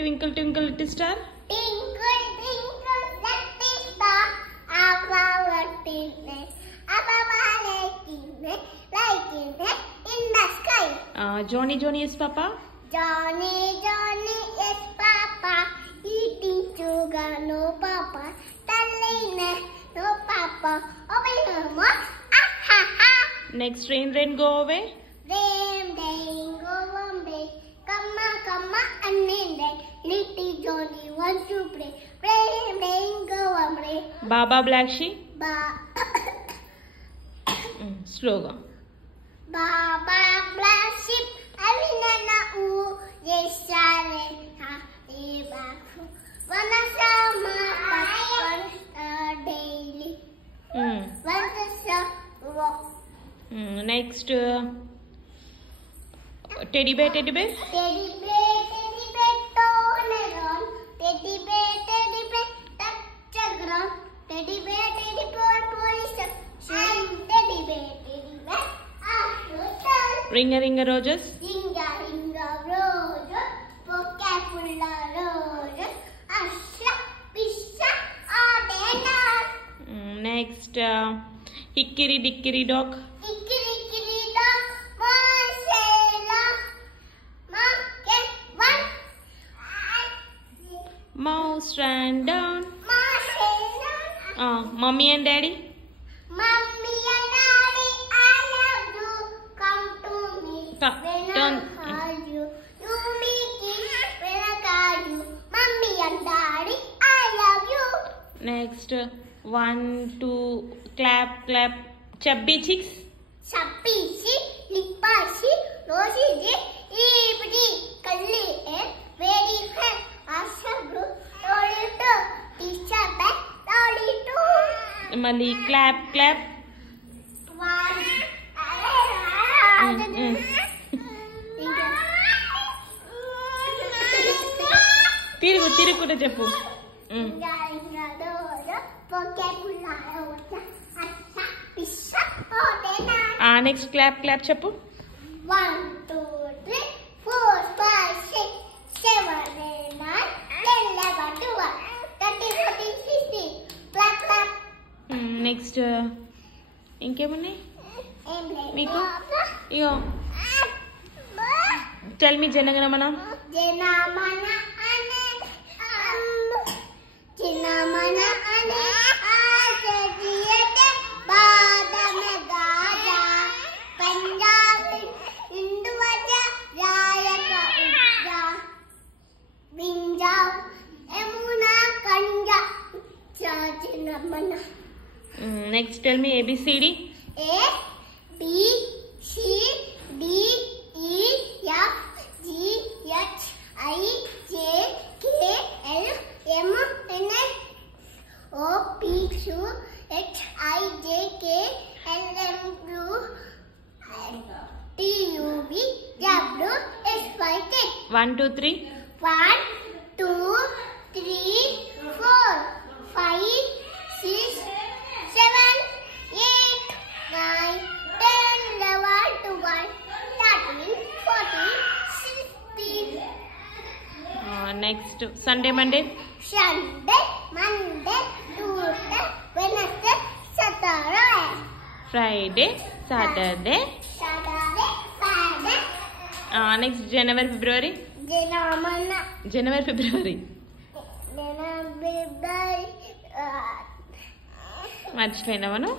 Twinkle twinkle little star. Twinkle, twinkle, little star, how brightness, lightness in the sky. Johnny, Johnny, yes, Papa. Johnny, Johnny, yes, Papa. Eating sugar, no Papa. Telling no Papa. Open your mouth, ah ha ha. Next, rain, rain, go away. Rain, rain, go away. Come on, and then little Johnny wants to play. Rain, rain, go away. Baba Black Sheep. Slow go. Baba Black Sheep. Avinana ooh, yes, Sare. One of summer, daily. One walk. Next, teddy bear, teddy bear. Teddy bear, turn around. Teddy bear, touch the ground. Teddy bear, polish up. Teddy bear, Ringa, ringa, roses. Ringa, ringa, roses. Pocket full of roses. Asha, pisha, adena. Next, hickory dickory dock. Hickory dock, Marcella. Market one. Mouse ran down. Marcella. Mommy and daddy. Mommy and daddy, I love you. Come to me when I call you. You make it when I call you. Mommy and daddy, I love you. Next, 1, 2, clap, clap. Chubby chicks. Sapisi, lipasi, rosiji, ibri, kalli, very head, asabru, lolito, teacher back, lolito. Mali, clap, clap. One. తిరుగు తిరుగుకుంటూ చెప్పు. Next clap clap చెప్పు. 1, 2, 3, 4, 5, 6, 7, 8, 9, 10, 11, 12, 13, 14, 16. Clap, clap. Next ఇంకేమున్నాయి మీకు? ఇగో tell me Jana Gana Mana. జనమన అనే జనమన అనే ఆజదియతే బాదమే గాజా పంజాబ్ ఇందువజ రాయక ఉజ్జా బింజావ్ యమునా కంజా జనమన. Next tell me ABCD. A B C D E F G H I J K L M N O P Q H I J K L M U T U V W X Y Z. 1, 2, 3. 1, 2, 3, 4, 5, 6, 7, 8, 9, 10, 11, 12, 13, 14, 16. Next Sunday Monday. Sunday, Monday, Tuesday, Wednesday, Saturday. Friday Saturday. Saturday, Friday. Next January February. Janamana. January February Janamana. మర్చిపోయినావను.